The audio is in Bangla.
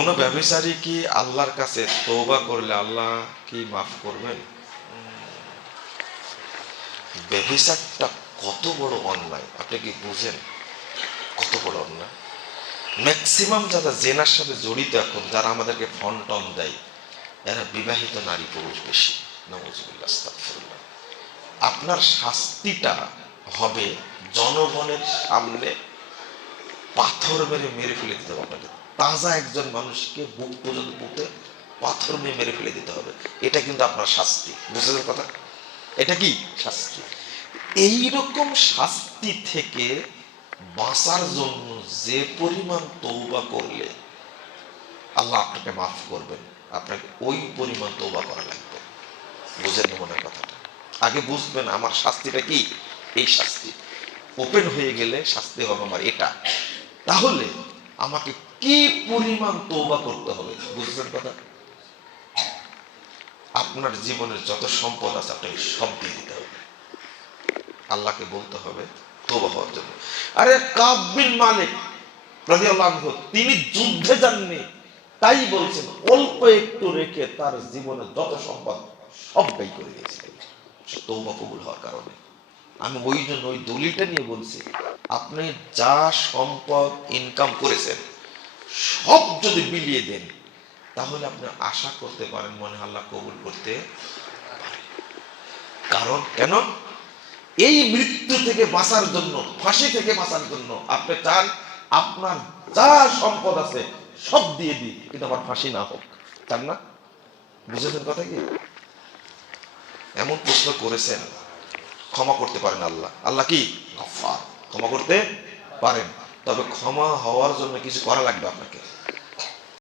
কোনো ব্যভিচারী কি আল্লাহর কাছে তওবা করলে আল্লাহ কি মাফ করবেন? ব্যভিচারটা কত বড় অন্যায় আপনি কি বুঝেন? কত বড় অন্যায়। ম্যাক্সিমাম যারা জেনার সাথে জড়িত, এখন যারা আমাদেরকে ফোন টন দেয়, এরা বিবাহিত নারী পুরুষ বেশি। নাউযুবিল্লাহ, আস্তাগফিরুল্লাহ। আপনার শাস্তিটা হবে জনগণের সামনে পাথর মেরে মেরে ফেলে দিতে হবে আপনাকে। তাজা একজন মানুষকে বুক পর্যন্ত পুঁতে পাথর মেরে মেরে ফেলে দিতে হবে। এটা কিন্তু আপনার শাস্তি। বুঝলেন কথা? এটা কি শাস্তি? এইরকম শাস্তি থেকে বাঁচার জন্য যে পরিমাণ তওবা করলে আল্লাহ আপনাকে মাফ করবেন, আপনাকে ওই পরিমাণ তওবা করা লাগবে। বুঝেন মনে কথাটা? আগে বুঝবেন আমার শাস্তিটা কি। এই শাস্তি ওপেন হয়ে গেলে শাস্তি হবে আমার এটা, তাহলে আমাকে কি পরিমাণ তওবা করতে হবে। বুঝছেন কথা? আপনার জীবনের যত সম্পদ আছে আপনাকে সব দিয়ে দিতে হবে। আল্লাহকে বলতে হবে তওবা হওয়ার জন্য। আরে কাব বিন মালিক রাদিয়াল্লাহু আনহু তিনি যুদ্ধে যাননি, তাই বলছেন অল্প একটু রেখে তার জীবনের যত সম্পদ সব ব্যয় করে দিয়েছিলেন তওবা কবুল হওয়ার কারণে। আমি ওই জন্য ওই দলিলটা নিয়ে বলছি, আপনি যা সম্পদ ইনকাম করেছেন সব যদি বিলিয়ে দেন, তাহলে আপনি আশা করতে পারেন মনে আল্লাহ কবুল করতে পারে। কারণ কেন? এই মৃত্যু থেকে বাঁচার জন্য, ফাঁসি থেকে বাঁচার জন্য আপনি চান আপনার যা সম্পদ আছে সব দিয়ে দিই, কিন্তু আমার ফাঁসি না হোক, চান না? বুঝেছেন কথা কি? এমন প্রশ্ন করেছেন, ক্ষমা করতে পারেন আল্লাহ। আল্লাহ কি গফফার, ক্ষমা করতে পারেন। তবে ক্ষমা হওয়ার জন্য কিছু করা লাগবে আপনাকে।